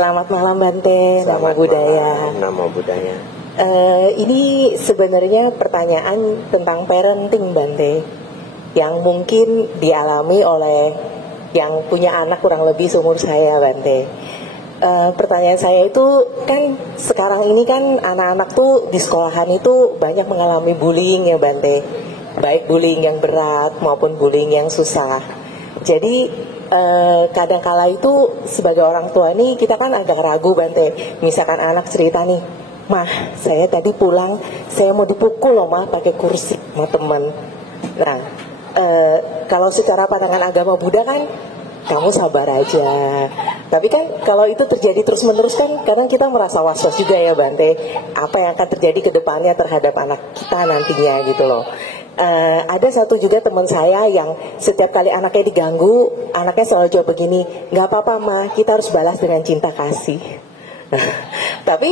Selamat malam Bante, Namo Buddhaya. Namo Buddhaya. Ini sebenarnya pertanyaan tentang parenting Bante, yang mungkin dialami oleh yang punya anak kurang lebih seumur saya Bante. Pertanyaan saya itu kan sekarang ini kan anak-anak tuh di sekolahan itu banyak mengalami bullying ya Bante, baik bullying yang berat maupun bullying yang susah. Jadi kadangkala itu sebagai orang tua nih kita kan agak ragu Bante. Misalkan anak cerita nih, "Mah, saya tadi pulang saya mau dipukul loh mah pakai kursi sama teman." Nah, kalau secara pandangan agama Buddha kan kamu sabar aja. Tapi kan kalau itu terjadi terus menerus kan kadang kita merasa was-was juga ya Bante, apa yang akan terjadi ke depannya terhadap anak kita nantinya gitu loh. Ada satu juga teman saya yang setiap kali anaknya diganggu, anaknya selalu jawab begini, "Gak apa-apa Ma, kita harus balas dengan cinta kasih." Tapi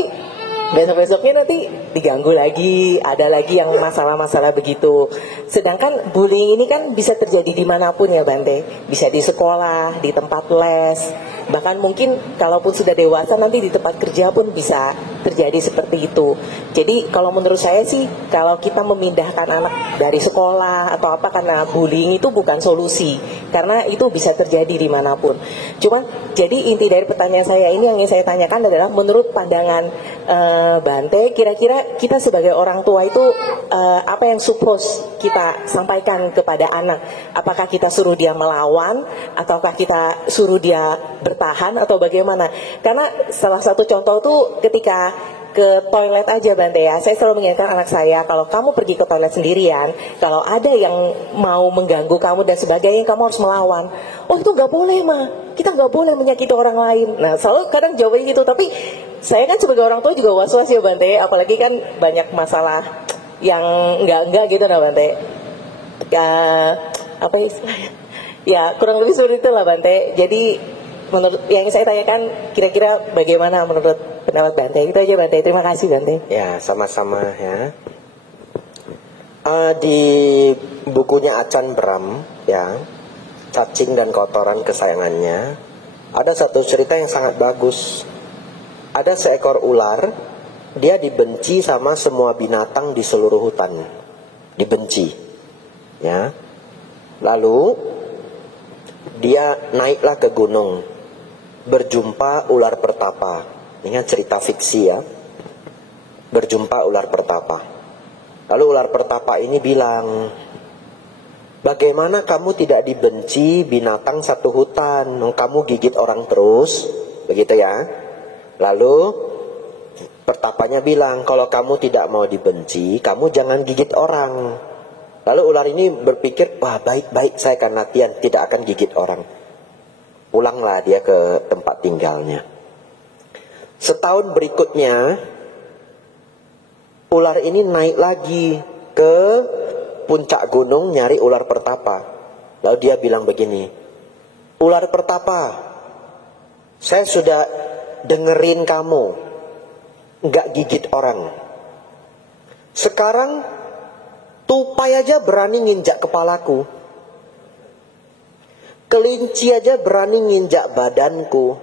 besok-besoknya nanti diganggu lagi, ada lagi yang masalah-masalah begitu. Sedangkan bullying ini kan bisa terjadi dimanapun ya Bante, bisa di sekolah, di tempat les, bahkan mungkin kalaupun sudah dewasa nanti di tempat kerja pun bisa terjadi seperti itu. Jadi kalau menurut saya sih, kalau kita memindahkan anak dari sekolah atau apa karena bullying itu bukan solusi, karena itu bisa terjadi dimanapun. Cuman jadi inti dari pertanyaan saya ini yang ingin saya tanyakan adalah menurut pandangan Bante, kira-kira kita sebagai orang tua itu apa yang suppose kita sampaikan kepada anak? Apakah kita suruh dia melawan, ataukah kita suruh dia bertahan, atau bagaimana? Karena salah satu contoh tuh ketika ke toilet aja Bante ya, saya selalu mengingatkan anak saya, kalau kamu pergi ke toilet sendirian, kalau ada yang mau mengganggu kamu dan sebagainya, kamu harus melawan. "Oh itu gak boleh Ma, kita gak boleh menyakiti orang lain." Nah selalu kadang jawabannya gitu, tapi saya kan sebagai orang tua juga was-was ya Bante, apalagi kan banyak masalah yang enggak gitu nah Bante. Apa istilahnya? Ya kurang lebih seperti itu lah Bante. Jadi menurut yang saya tanyakan, kira-kira bagaimana menurut pendapat Bante? Itu aja Bante, terima kasih Bante. Ya sama-sama ya. Di bukunya Achan Brahm ya, Cacing dan Kotoran Kesayangannya, ada satu cerita yang sangat bagus. Ada seekor ular, dia dibenci sama semua binatang di seluruh hutan. Dibenci. Ya. Lalu dia naiklah ke gunung, berjumpa ular pertapa. Ini kan cerita fiksi ya. Berjumpa ular pertapa. Lalu ular pertapa ini bilang, "Bagaimana kamu tidak dibenci binatang satu hutan? Kamu gigit orang terus." Begitu ya. Lalu pertapanya bilang, "Kalau kamu tidak mau dibenci, kamu jangan gigit orang." Lalu ular ini berpikir, "Wah baik-baik, saya akan latihan, tidak akan gigit orang." Pulanglah dia ke tempat tinggalnya. Setahun berikutnya, ular ini naik lagi ke puncak gunung nyari ular pertapa. Lalu dia bilang begini, "Ular pertapa, saya sudah dengerin kamu, nggak gigit orang. Sekarang tupai aja berani nginjak kepalaku. Kelinci aja berani nginjak badanku.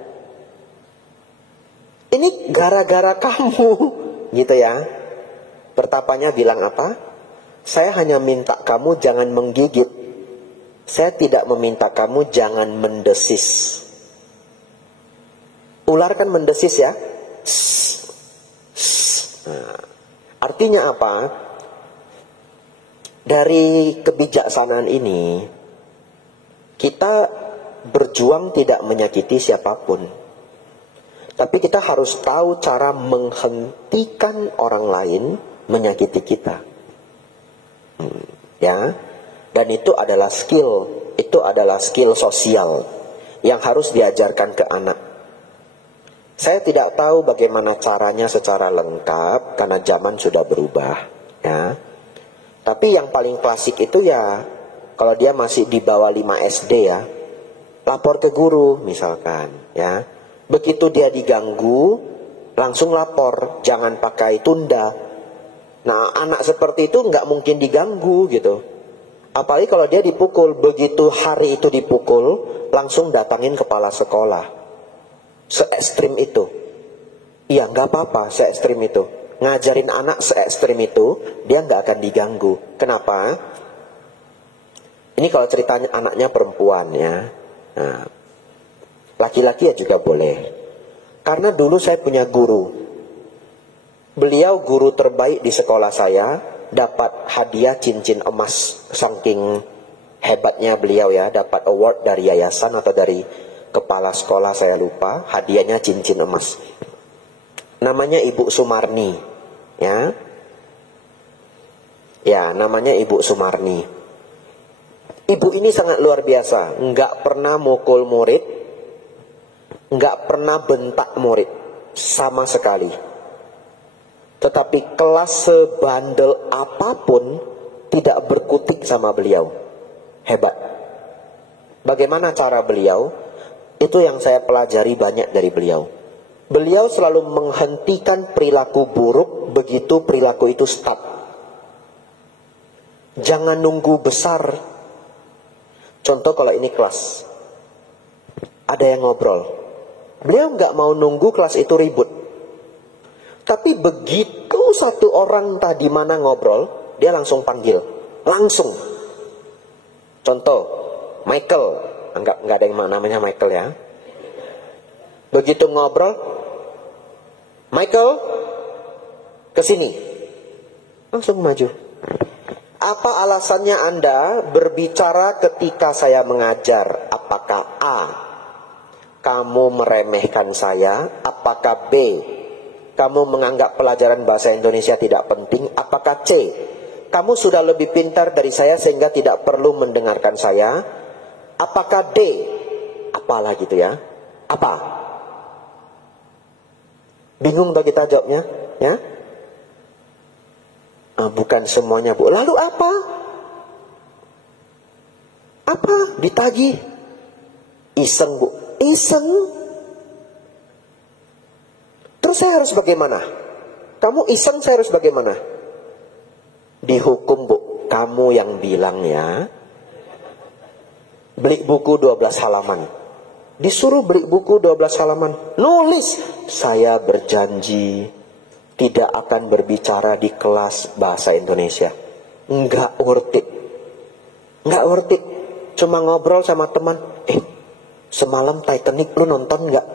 Ini gara-gara kamu." Gitu ya. Pertapanya bilang apa? "Saya hanya minta kamu jangan menggigit. Saya tidak meminta kamu jangan mendesis." Ular kan mendesis ya. Nah, artinya apa? Dari kebijaksanaan ini, kita berjuang tidak menyakiti siapapun. Tapi kita harus tahu cara menghentikan orang lain menyakiti kita. Ya. Dan itu adalah skill sosial yang harus diajarkan ke anak. Saya tidak tahu bagaimana caranya secara lengkap karena zaman sudah berubah, ya. Tapi yang paling klasik itu ya, kalau dia masih di bawah 5 SD ya, lapor ke guru misalkan, ya. Begitu dia diganggu, langsung lapor, jangan pakai tunda. Nah, anak seperti itu nggak mungkin diganggu gitu. Apalagi kalau dia dipukul, begitu hari itu dipukul, langsung datangin kepala sekolah. Se-ekstrim itu. Iya, nggak apa-apa se-ekstrim itu. Ngajarin anak se-ekstrim itu, dia nggak akan diganggu. Kenapa? Ini kalau ceritanya anaknya perempuan ya. Nah, laki-laki ya juga boleh. Karena dulu saya punya guru. Beliau guru terbaik di sekolah saya, dapat hadiah cincin emas. Saking hebatnya beliau ya, dapat award dari yayasan atau dari kepala sekolah, saya lupa. Hadiahnya cincin emas. Namanya Ibu Sumarni, ya. Ya, namanya Ibu Sumarni. Ibu ini sangat luar biasa, nggak pernah mukul murid, nggak pernah bentak murid, sama sekali. Tetapi kelas sebandel apapun tidak berkutik sama beliau. Hebat. Bagaimana cara beliau? Itu yang saya pelajari banyak dari beliau. Beliau selalu menghentikan perilaku buruk begitu perilaku itu stop. Jangan nunggu besar. Contoh kalau ini kelas, ada yang ngobrol. Beliau nggak mau nunggu kelas itu ribut. Tapi begitu satu orang tadi mana ngobrol, dia langsung panggil. Langsung. Contoh, Michael. Nggak ada yang namanya Michael ya. Begitu ngobrol, Michael, kesini. Langsung maju. Apa alasannya Anda berbicara ketika saya mengajar? Apakah A, kamu meremehkan saya? Apakah B, kamu menganggap pelajaran bahasa Indonesia tidak penting? Apakah C, kamu sudah lebih pintar dari saya sehingga tidak perlu mendengarkan saya? Apakah D, apalah gitu ya? Apa? Bingung tak kita jawabnya? Ya? Bukan semuanya, Bu. Lalu apa? Apa? Ditagih. Iseng, Bu. Iseng. Terus saya harus bagaimana? Kamu iseng, saya harus bagaimana? Dihukum, Bu. Kamu yang bilang ya. Beli buku 12 halaman. Disuruh beli buku 12 halaman. Nulis, saya berjanji tidak akan berbicara di kelas bahasa Indonesia. Enggak worth it. Enggak worth it. Cuma ngobrol sama teman. Semalam Titanic lu nonton enggak?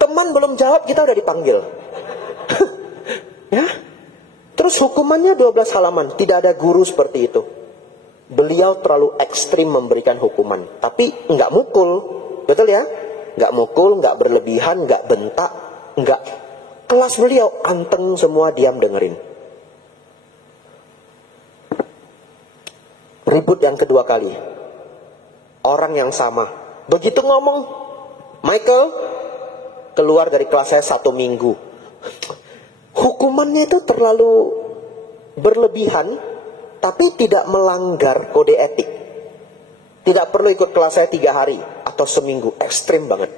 Teman belum jawab, kita udah dipanggil. Ya. Terus hukumannya 12 halaman. Tidak ada guru seperti itu. Beliau terlalu ekstrim memberikan hukuman. Tapi enggak mukul. Betul ya? Enggak mukul, enggak berlebihan, enggak bentak, enggak. Kelas beliau anteng semua diam dengerin. Ribut yang kedua kali. Orang yang sama. Begitu ngomong, Michael, keluar dari kelas saya 1 minggu. Hukumannya itu terlalu berlebihan. Tapi tidak melanggar kode etik. Tidak perlu ikut kelas saya 3 hari atau seminggu. Ekstrim banget.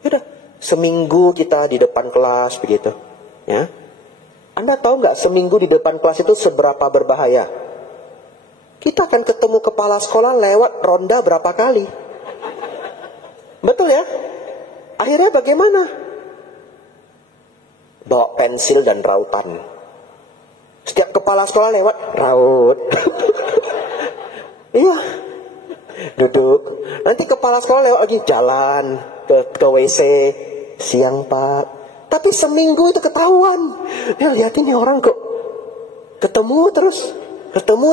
Yaudah, seminggu kita di depan kelas begitu. Ya, Anda tahu nggak seminggu di depan kelas itu seberapa berbahaya? Kita akan ketemu kepala sekolah lewat ronda berapa kali. Betul ya? Akhirnya bagaimana? Bawa pensil dan rautan. Setiap kepala sekolah lewat, raut. Iya. Duduk. Nanti kepala sekolah lewat lagi, jalan ke WC. Siang Pak. Tapi seminggu itu ketahuan. Ya lihat ini orang kok ketemu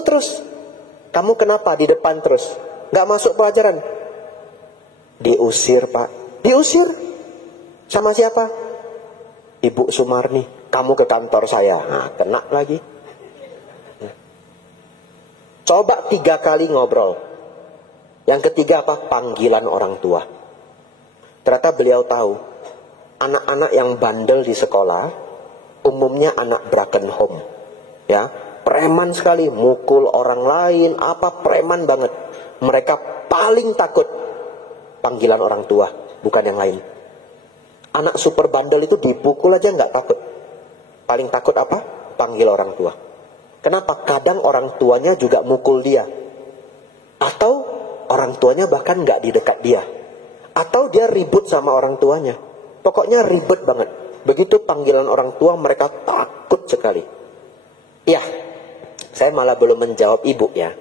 terus. Kamu kenapa di depan terus? Gak masuk pelajaran? Diusir Pak. Diusir? Sama siapa? Ibu Sumarni. Kamu ke kantor saya. Nah, kena lagi. Coba 3 kali ngobrol. Yang ketiga apa? Panggilan orang tua. Ternyata beliau tahu, anak-anak yang bandel di sekolah, umumnya anak broken home. Ya, preman sekali, mukul orang lain, preman banget. Mereka paling takut panggilan orang tua, bukan yang lain. Anak super bandel itu dipukul aja nggak takut. Paling takut apa? Panggil orang tua. Kenapa? Kadang orang tuanya juga mukul dia. Atau orang tuanya bahkan nggak di dekat dia. Atau dia ribut sama orang tuanya. Pokoknya ribet banget. Begitu panggilan orang tua mereka takut sekali. Ya, saya malah belum menjawab ibu ya.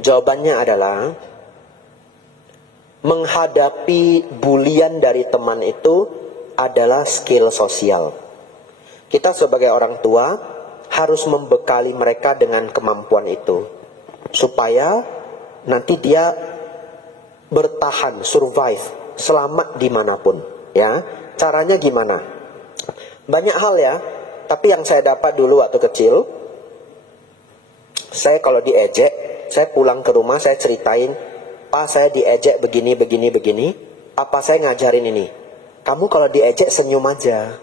Jawabannya adalah menghadapi bulian dari teman itu adalah skill sosial. Kita sebagai orang tua harus membekali mereka dengan kemampuan itu. Supaya nanti dia bertahan, survive, selamat dimanapun. Ya, caranya gimana? Banyak hal ya. Tapi yang saya dapat dulu waktu kecil, saya kalau diejek, saya pulang ke rumah, saya ceritain, Pak saya diejek begini. Apa saya ngajarin ini? Kamu kalau diejek senyum aja.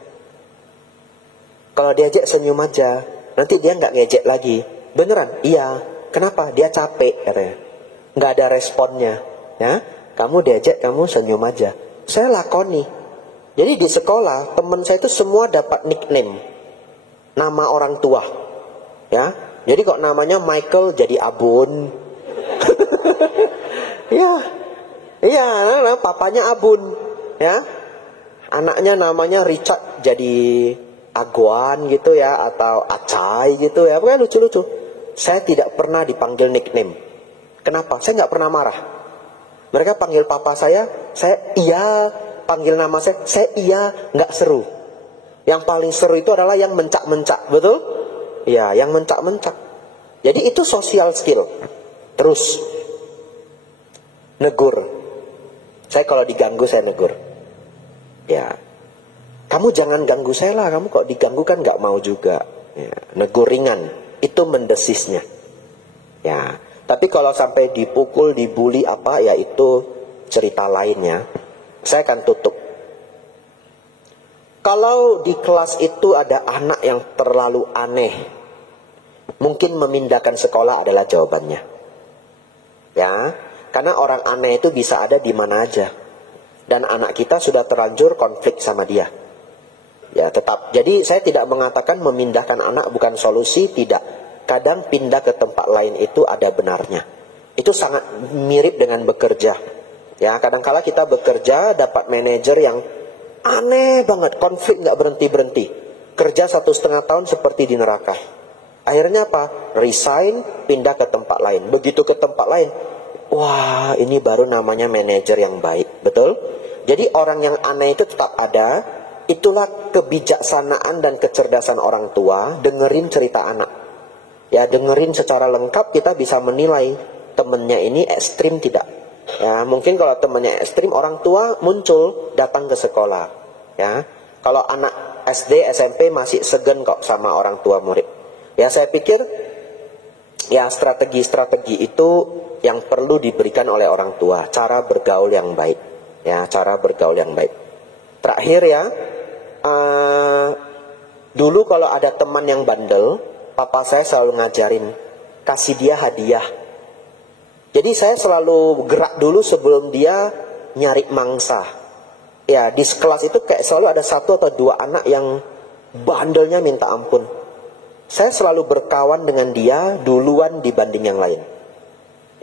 Kalau diejek senyum aja. Nanti dia nggak ngejek lagi. Beneran? Iya. Kenapa? Dia capek katanya. Nggak ada responnya. Ya, kamu diejek, kamu senyum aja. Saya lakoni. Jadi di sekolah teman saya itu semua dapat nickname. Nama orang tua, ya. Jadi kok namanya Michael jadi Abun, iya, papanya Abun, ya. Anaknya namanya Richard jadi Aguan gitu ya, atau Acai gitu ya. Pokoknya lucu-lucu. Saya tidak pernah dipanggil nickname. Kenapa? Saya nggak pernah marah. Mereka panggil papa saya iya. Panggil nama saya iya, nggak seru. Yang paling seru itu adalah yang mencak-mencak, betul? Ya, yang mencak-mencak. Jadi itu social skill. Terus negur. Saya kalau diganggu saya negur. Ya, kamu jangan ganggu saya lah. Kamu kok diganggu kan nggak mau juga. Ya, negur ringan. Itu mendesisnya. Ya, tapi kalau sampai dipukul, dibully apa, ya itu cerita lainnya. Saya akan tutup. Kalau di kelas itu ada anak yang terlalu aneh, mungkin memindahkan sekolah adalah jawabannya. Ya, karena orang aneh itu bisa ada di mana aja. Dan anak kita sudah terlanjur konflik sama dia. Ya, tetap. Jadi saya tidak mengatakan memindahkan anak bukan solusi, tidak. Kadang pindah ke tempat lain itu ada benarnya. Itu sangat mirip dengan bekerja. Ya, kadang-kala kita bekerja dapat manajer yang aneh banget, konflik nggak berhenti-berhenti. Kerja 1,5 tahun seperti di neraka. Akhirnya apa? Resign, pindah ke tempat lain. Begitu ke tempat lain, wah ini baru namanya manajer yang baik. Betul? Jadi orang yang aneh itu tetap ada. Itulah kebijaksanaan dan kecerdasan orang tua. Dengerin cerita anak. Ya, dengerin secara lengkap kita bisa menilai temennya ini ekstrim tidak. Ya, mungkin kalau temannya ekstrim, orang tua muncul datang ke sekolah. Ya, kalau anak SD, SMP masih segan kok sama orang tua murid. Ya, saya pikir ya strategi-strategi itu yang perlu diberikan oleh orang tua. Cara bergaul yang baik. Ya, cara bergaul yang baik. Terakhir ya, dulu kalau ada teman yang bandel, papa saya selalu ngajarin kasih dia hadiah. Jadi saya selalu gerak dulu sebelum dia nyari mangsa. Ya, di kelas itu kayak selalu ada 1 atau 2 anak yang bandelnya minta ampun. Saya selalu berkawan dengan dia duluan dibanding yang lain.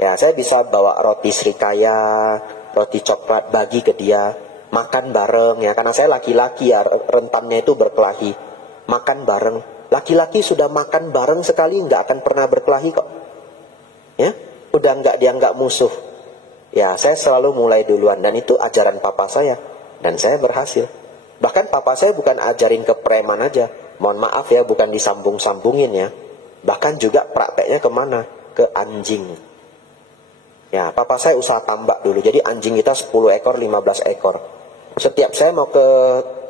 Ya, saya bisa bawa roti srikaya, roti coklat bagi ke dia, makan bareng ya. Karena saya laki-laki ya, rentannya itu berkelahi. Makan bareng. Laki-laki sudah makan bareng sekali nggak akan pernah berkelahi kok. Ya. Udah nggak dianggap musuh. Ya, saya selalu mulai duluan. Dan itu ajaran papa saya. Dan saya berhasil. Bahkan papa saya bukan ajarin ke preman aja. Mohon maaf ya, bukan disambung-sambungin ya. Bahkan juga prakteknya kemana? Ke anjing. Ya, papa saya usaha tambak dulu. Jadi anjing kita 10 ekor, 15 ekor. Setiap saya mau ke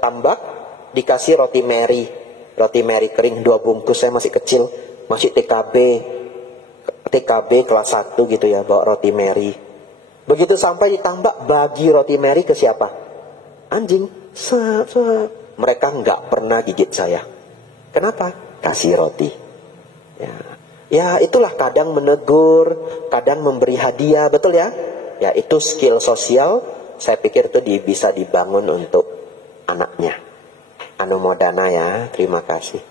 tambak, dikasih roti Mary. Roti Mary kering 2 bungkus. Saya masih kecil. Masih TKB kelas 1 gitu ya, bawa roti Mary. Begitu sampai ditambak, bagi roti Mary ke siapa? Anjing. Mereka nggak pernah gigit saya. Kenapa? Kasih roti. Ya, itulah kadang menegur, kadang memberi hadiah, betul ya? Ya, itu skill sosial. Saya pikir itu bisa dibangun untuk anaknya. Anumodana ya, terima kasih.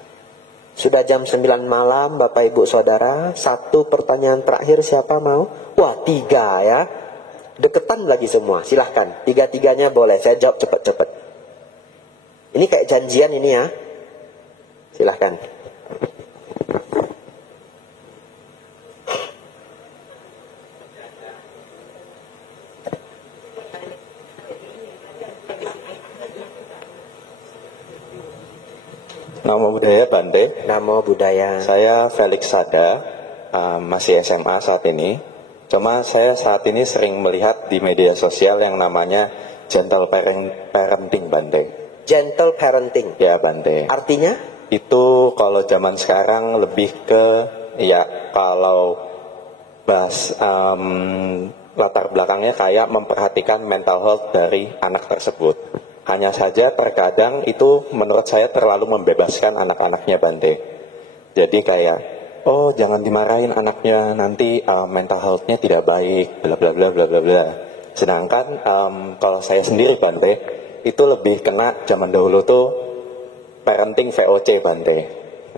Sudah jam 9 malam, Bapak Ibu Saudara. 1 pertanyaan terakhir, siapa mau? Wah, 3 ya. Deketan lagi semua, silahkan. Tiga-tiganya boleh, saya jawab cepat-cepat. Ini kayak janjian ini ya. Silahkan. Namo Buddhaya Bante. Namo Buddhaya. Saya Felix Sada, masih SMA saat ini. Cuma saya saat ini sering melihat di media sosial yang namanya gentle parenting Bante. Gentle parenting. Ya Bante. Artinya? Itu kalau zaman sekarang lebih ke, ya kalau bahas latar belakangnya kayak memperhatikan mental health dari anak tersebut. Hanya saja terkadang itu menurut saya terlalu membebaskan anak-anaknya Bante. Jadi kayak, oh jangan dimarahin anaknya, nanti mental health-nya tidak baik, bla bla bla bla bla bla. Sedangkan kalau saya sendiri Bante, itu lebih kena zaman dahulu tuh parenting VOC Bante.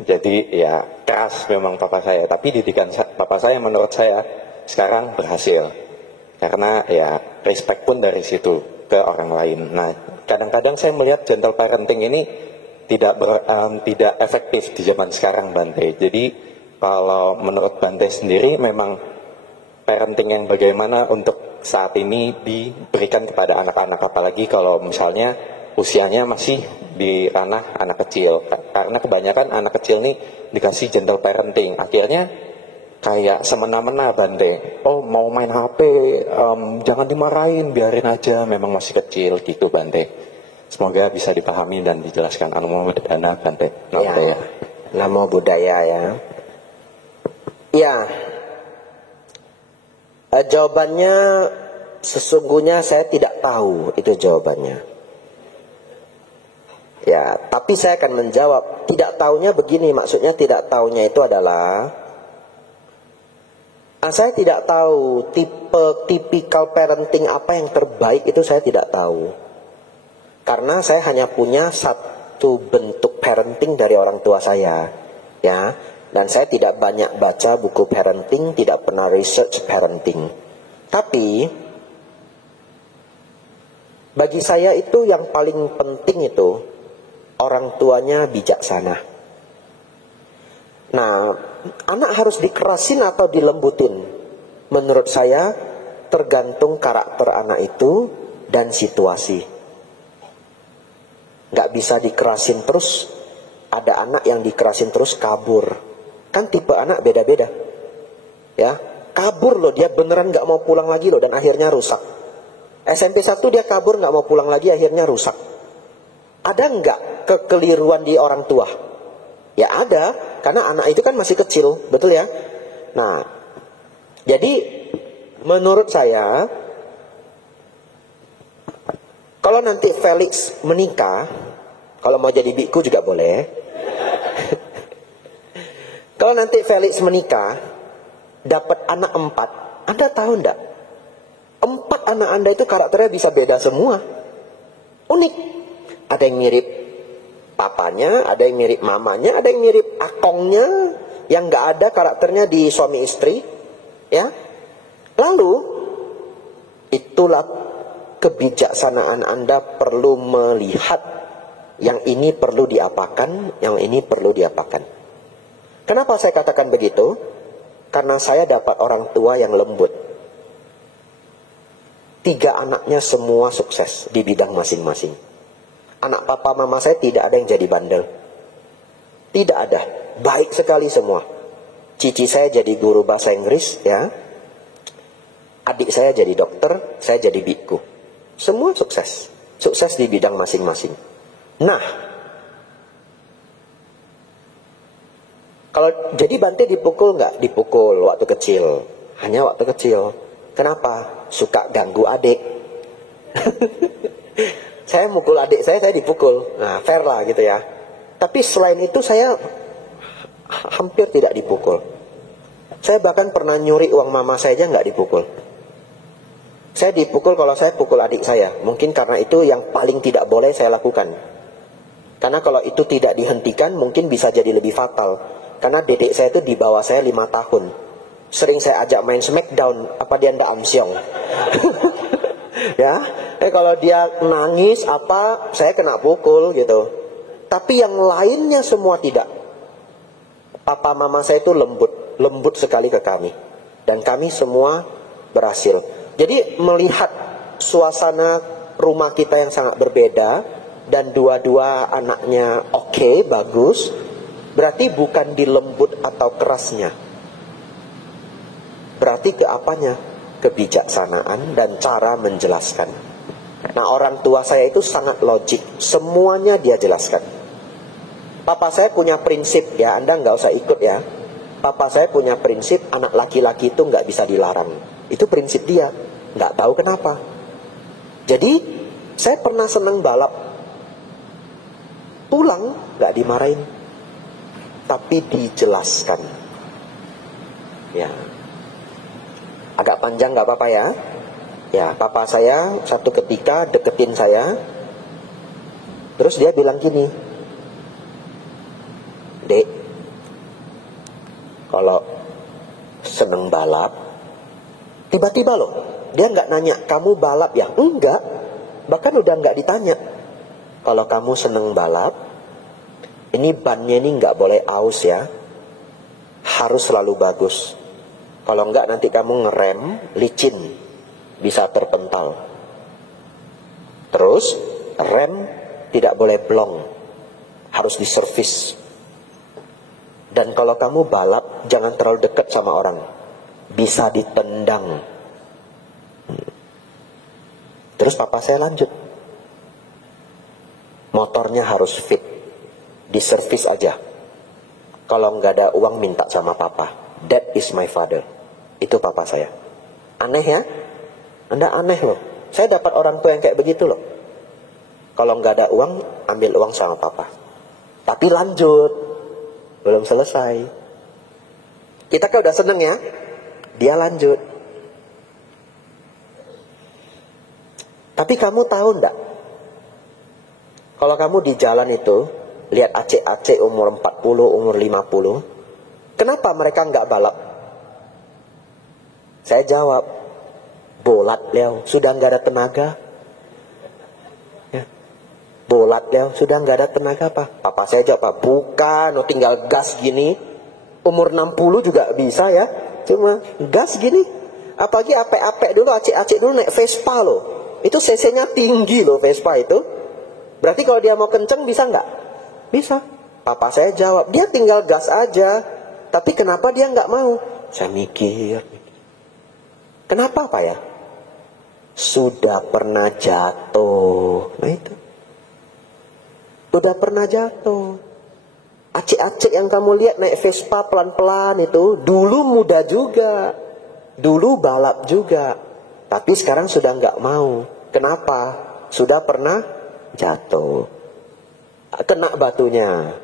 Jadi ya keras memang papa saya, tapi didikan papa saya menurut saya sekarang berhasil. Karena ya respect pun dari situ ke orang lain. Nah, kadang-kadang saya melihat gentle parenting ini tidak efektif di zaman sekarang Bante. Jadi kalau menurut Bante sendiri memang parenting yang bagaimana untuk saat ini diberikan kepada anak-anak, apalagi kalau misalnya usianya masih di ranah anak kecil. Karena kebanyakan anak kecil nih dikasih gentle parenting, akhirnya kayak semena-mena Bante. Oh mau main HP, jangan dimarahin, biarin aja, memang masih kecil gitu Bante. Semoga bisa dipahami dan dijelaskan. Namo Buddhaya Bante. Namo Buddhaya. Namo Buddhaya ya. Ya. Jawabannya sesungguhnya saya tidak tahu itu jawabannya. Ya, tapi saya akan menjawab. Tidak tahunya begini, maksudnya tidak tahunya itu adalah saya tidak tahu tipikal parenting apa yang terbaik, itu saya tidak tahu. Karena saya hanya punya satu bentuk parenting dari orang tua saya, ya. Dan saya tidak banyak baca buku parenting, tidak pernah research parenting. Tapi bagi saya itu yang paling penting itu orang tuanya bijaksana. Nah, anak harus dikerasin atau dilembutin? Menurut saya tergantung karakter anak itu dan situasi. Gak bisa dikerasin terus. Ada anak yang dikerasin terus kabur. Kan tipe anak beda-beda. Ya, kabur loh, dia beneran gak mau pulang lagi loh, dan akhirnya rusak. SMP 1 dia kabur gak mau pulang lagi, akhirnya rusak. Ada gak kekeliruan di orang tua? Ya ada, karena anak itu kan masih kecil, betul ya? Nah, jadi menurut saya, kalau nanti Felix menikah, kalau mau jadi biku juga boleh. Kalau nanti Felix menikah, dapat anak 4, Anda tahu enggak? 4 anak Anda itu karakternya bisa beda semua. Unik. Ada yang mirip papanya, ada yang mirip mamanya, ada yang mirip akongnya, yang gak ada karakternya di suami istri, ya. Lalu itulah kebijaksanaan Anda perlu melihat yang ini perlu diapakan, yang ini perlu diapakan. Kenapa saya katakan begitu? Karena saya dapat orang tua yang lembut. 3 anaknya semua sukses di bidang masing-masing. Anak papa mama saya tidak ada yang jadi bandel. Tidak ada. Baik sekali semua. Cici saya jadi guru bahasa Inggris, ya. Adik saya jadi dokter, saya jadi biku. Semua sukses. Sukses di bidang masing-masing. Nah, kalau jadi Bante dipukul nggak? Dipukul waktu kecil. Hanya waktu kecil. Kenapa? Suka ganggu adik. Saya mukul adik saya dipukul. Nah, fair lah gitu ya. Tapi selain itu saya hampir tidak dipukul. Saya bahkan pernah nyuri uang mama saya aja nggak dipukul. Saya dipukul kalau saya pukul adik saya. Mungkin karena itu yang paling tidak boleh saya lakukan. Karena kalau itu tidak dihentikan mungkin bisa jadi lebih fatal. Karena dedek saya itu di bawah saya 5 tahun. Sering saya ajak main Smackdown, apa dia ndak amsyong. Ya, kalau dia nangis apa, saya kena pukul gitu. Tapi yang lainnya semua tidak. Papa mama saya itu lembut sekali ke kami. Dan kami semua berhasil. Jadi melihat suasana rumah kita yang sangat berbeda, dan dua-dua anaknya oke, bagus, berarti bukan di lembut atau kerasnya. Berarti ke apanya? Kebijaksanaan dan cara menjelaskan. Nah, orang tua saya itu sangat logik, semuanya dia jelaskan. Papa saya punya prinsip, ya, Anda nggak usah ikut ya. Papa saya punya prinsip, anak laki-laki itu nggak bisa dilarang. Itu prinsip dia, nggak tahu kenapa. Jadi saya pernah senang balap, pulang nggak dimarahin, tapi dijelaskan. Ya, agak panjang nggak apa-apa ya. Ya, papa saya satu ketika deketin saya, terus dia bilang gini, Dek, kalau seneng balap, tiba-tiba loh, dia nggak nanya, kamu balap ya? Enggak, bahkan udah nggak ditanya. Kalau kamu seneng balap, ini bannya ini nggak boleh aus ya, harus selalu bagus. Kalau enggak nanti kamu ngerem, licin, bisa terpental. Terus rem tidak boleh blong, harus diservis. Dan kalau kamu balap, jangan terlalu dekat sama orang, bisa ditendang. Terus papa saya lanjut, motornya harus fit, diservis aja. Kalau nggak ada uang minta sama papa. That is my father. Itu papa saya. Aneh ya? Anda aneh loh. Saya dapat orang tua yang kayak begitu loh. Kalau nggak ada uang, ambil uang sama papa. Tapi lanjut, belum selesai. Kita kan udah seneng ya. Dia lanjut. Tapi kamu tahu enggak? Kalau kamu di jalan itu, lihat acek-acek umur 40, umur 50, kenapa mereka nggak balap? Saya jawab, bolat Leo, sudah nggak ada tenaga. Ya. Bolat Leo, sudah nggak ada tenaga apa? Papa saya jawab, bukan, tinggal gas gini. Umur 60 juga bisa ya, cuma gas gini. Apalagi apek-apek dulu, acek-acek dulu naik Vespa loh. Itu cc-nya tinggi loh Vespa itu. Berarti kalau dia mau kenceng bisa nggak? Bisa. Papa saya jawab, dia tinggal gas aja. Tapi kenapa dia nggak mau? Saya mikir. Kenapa Pak ya? Sudah pernah jatuh. Nah itu. Sudah pernah jatuh. Acik-acik yang kamu lihat naik Vespa pelan-pelan itu, dulu muda juga. Dulu balap juga. Tapi sekarang sudah nggak mau. Kenapa? Sudah pernah jatuh. Kena batunya.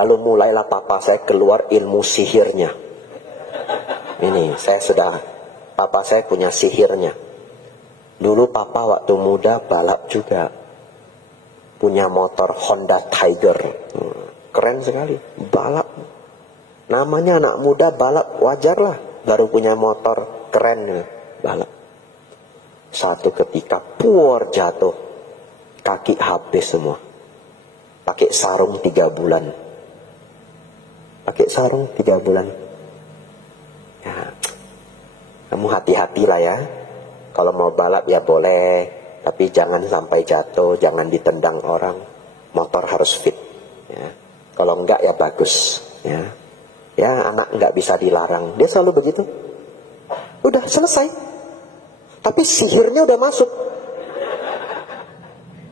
Lalu mulailah papa saya keluar ilmu sihirnya. Ini papa saya punya sihirnya. Dulu papa waktu muda balap juga. Punya motor Honda Tiger. Keren sekali, balap. Namanya anak muda balap, wajar lah. Baru punya motor keren, balap. Satu ketika, puar jatuh. Kaki habis semua. Pakai sarung 3 bulan. Pakai sarung 3 bulan. Ya, kamu hati-hatilah ya. Kalau mau balap ya boleh, tapi jangan sampai jatuh, jangan ditendang orang. Motor harus fit. Ya. Kalau enggak ya bagus. Ya, ya anak enggak bisa dilarang. Dia selalu begitu. Udah selesai. Tapi sihirnya udah masuk.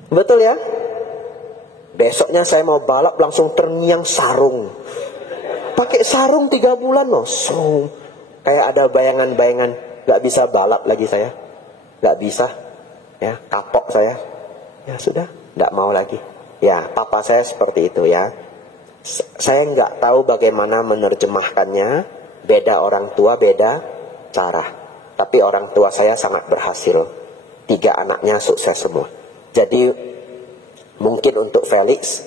Betul ya? Besoknya saya mau balap langsung terngiang sarung. Pakai sarung 3 bulan loh. So, kayak ada bayangan-bayangan. Gak bisa balap lagi saya. Gak bisa. Ya, kapok saya. Ya sudah, gak mau lagi. Ya, papa saya seperti itu ya. Saya gak tahu bagaimana menerjemahkannya. Beda orang tua, beda cara. Tapi orang tua saya sangat berhasil. 3 anaknya sukses semua. Jadi mungkin untuk Felix,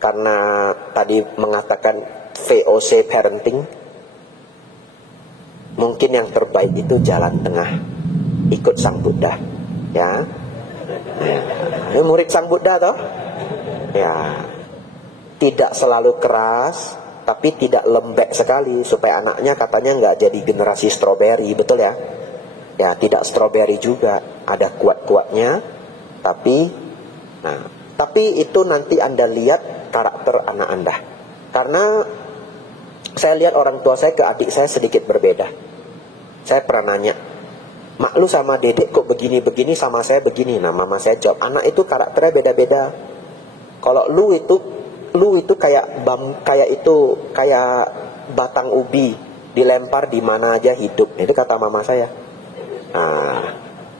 karena tadi mengatakan VOC parenting, mungkin yang terbaik itu jalan tengah. ikut Sang Buddha. Ya. Ini murid Sang Buddha toh? Ya. Tidak selalu keras, tapi tidak lembek sekali supaya anaknya katanya nggak jadi generasi stroberi, betul ya? Ya, tidak stroberi juga, ada kuat-kuatnya, tapi itu nanti Anda lihat karakter anak Anda. Karena saya lihat orang tua saya ke adik saya sedikit berbeda. Saya pernah nanya, mak lu sama dedek kok begini-begini, sama saya begini. Nah, mama saya jawab, anak itu karakternya beda-beda. Kalau lu itu kayak batang ubi, dilempar di mana aja hidup. Itu kata mama saya. Nah,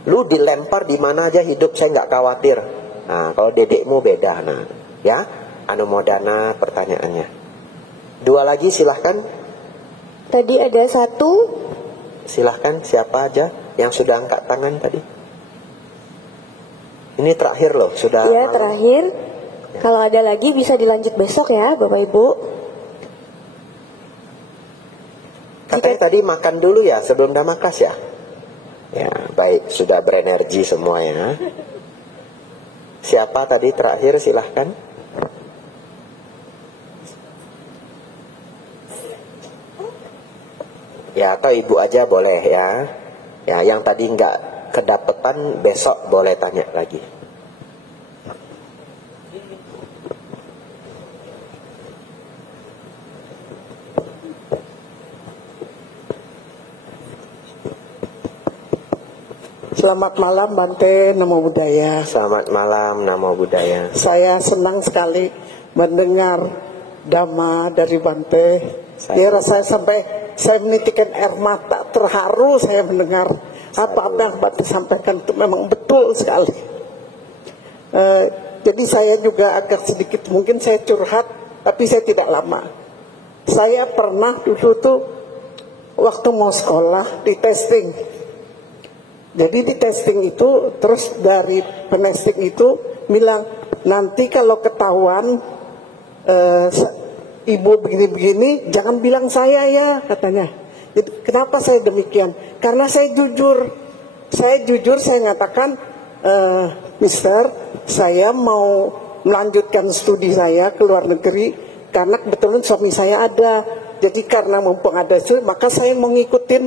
lu dilempar di mana aja hidup, saya nggak khawatir. Nah, kalau dedekmu beda. Nah, ya, anumodana pertanyaannya. 2 lagi silahkan. Tadi ada 1. Silahkan, siapa aja yang sudah angkat tangan tadi? Ini terakhir loh, sudah. Ya, terakhir. Ya. Kalau ada lagi bisa dilanjut besok ya, Bapak Ibu. Katanya tadi makan dulu ya sebelum Damakas ya. Ya, baik, sudah berenergi semua ya. Siapa tadi terakhir, silahkan. Ya, atau ibu aja boleh ya. Ya, yang tadi nggak kedapetan besok boleh tanya lagi. Selamat malam Bante, Namo Buddhaya. Selamat malam, Namo Buddhaya. Saya senang sekali mendengar Dhamma dari Bante. Ya, rasanya sampai saya menitikkan air mata, terharu saya mendengar apa yang Bante sampaikan, itu memang betul sekali. Jadi saya juga agak sedikit, mungkin saya curhat, tapi saya tidak lama. Saya pernah dulu tuh waktu mau sekolah di testing. Jadi di testing itu, terus dari penesting itu bilang, nanti kalau ketahuan ibu begini-begini, jangan bilang saya ya, katanya. Jadi kenapa saya demikian? Karena saya jujur. Saya nyatakan, Mister, saya mau melanjutkan studi saya ke luar negeri, karena kebetulan suami saya ada. Jadi karena mumpung ada itu, maka saya mau ngikutin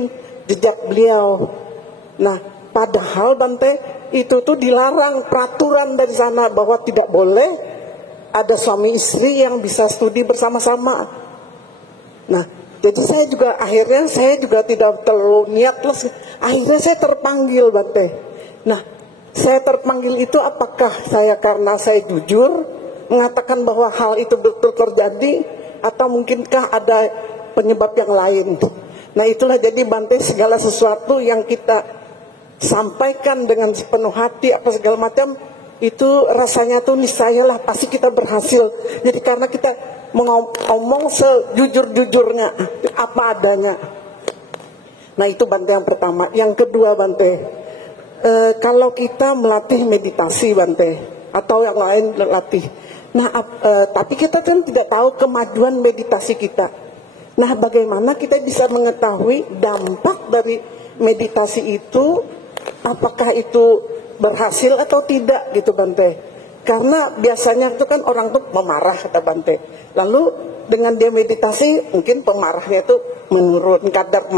jejak beliau. Nah, padahal Bante, itu tuh dilarang, peraturan dari sana bahwa tidak boleh ada suami istri yang bisa studi bersama-sama. Nah, jadi akhirnya saya juga tidak terlalu niatless. Akhirnya saya terpanggil Bante. Nah, saya terpanggil itu apakah karena saya jujur mengatakan bahwa hal itu betul terjadi, atau mungkinkah ada penyebab yang lain. Nah, itulah jadi Bante, segala sesuatu yang kita sampaikan dengan sepenuh hati apa segala macam, itu rasanya tuh niscayalah pasti kita berhasil. Jadi karena kita ngomong sejujur-jujurnya, apa adanya. Nah, itu Bante yang pertama. Yang kedua Bante, kalau kita melatih meditasi Bante, atau yang lain latih, nah tapi kita kan tidak tahu kemajuan meditasi kita. Nah, bagaimana kita bisa mengetahui dampak dari meditasi itu, apakah itu berhasil atau tidak gitu Bante. Karena biasanya itu kan orang tuh memarah kata Bante. Lalu dengan dia meditasi mungkin pemarahnya itu menurun, kadar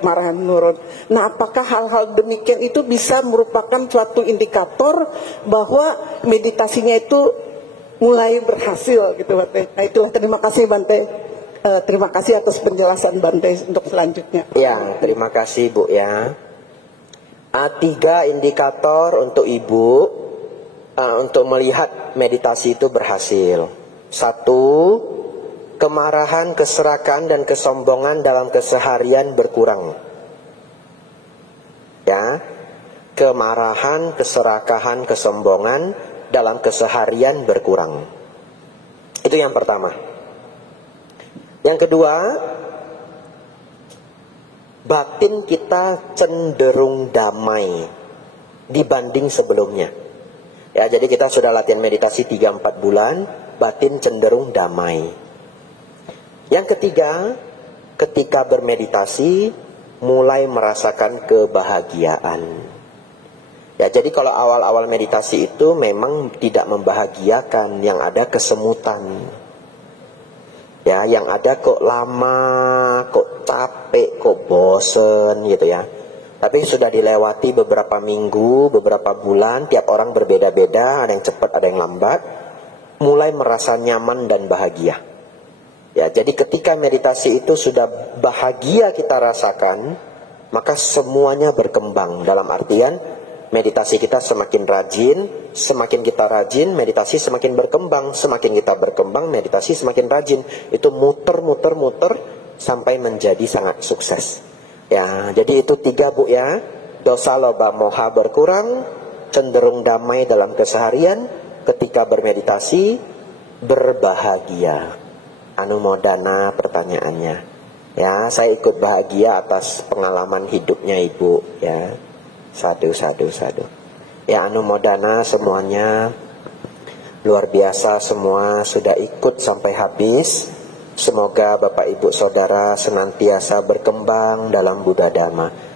marah menurun. Nah, apakah hal-hal demikian itu bisa merupakan suatu indikator bahwa meditasinya itu mulai berhasil gitu Bante. Nah, itulah, terima kasih Bante. Terima kasih atas penjelasan Bante untuk selanjutnya. Ya, terima kasih Bu ya. 3 indikator untuk Ibu untuk melihat meditasi itu berhasil. 1, kemarahan, keserakan, dan kesombongan dalam keseharian berkurang. Ya, kemarahan, keserakahan, kesombongan dalam keseharian berkurang. Itu yang pertama. Yang kedua, batin kita cenderung damai dibanding sebelumnya. Ya, jadi kita sudah latihan meditasi 3-4 bulan, batin cenderung damai. Yang ketiga, ketika bermeditasi mulai merasakan kebahagiaan. Ya, jadi kalau awal-awal meditasi itu memang tidak membahagiakan, yang ada kesemutan. Ya, yang ada kok lama, kok capek, kok bosen gitu ya. Tapi sudah dilewati beberapa minggu, beberapa bulan, tiap orang berbeda-beda, ada yang cepat, ada yang lambat, mulai merasa nyaman dan bahagia. Ya, jadi ketika meditasi itu sudah bahagia kita rasakan, maka semuanya berkembang. Dalam artian meditasi kita semakin rajin, semakin kita rajin, meditasi semakin berkembang, semakin kita berkembang, meditasi semakin rajin. Itu muter sampai menjadi sangat sukses. Ya, jadi itu 3 Bu ya. Dosa, loba, moha berkurang, cenderung damai dalam keseharian, ketika bermeditasi berbahagia. Anumodana pertanyaannya. Ya, saya ikut bahagia atas pengalaman hidupnya Ibu ya. Sadu. Ya, anumodana semuanya. Luar biasa semua sudah ikut sampai habis. Semoga Bapak Ibu Saudara senantiasa berkembang dalam Buddha Dhamma.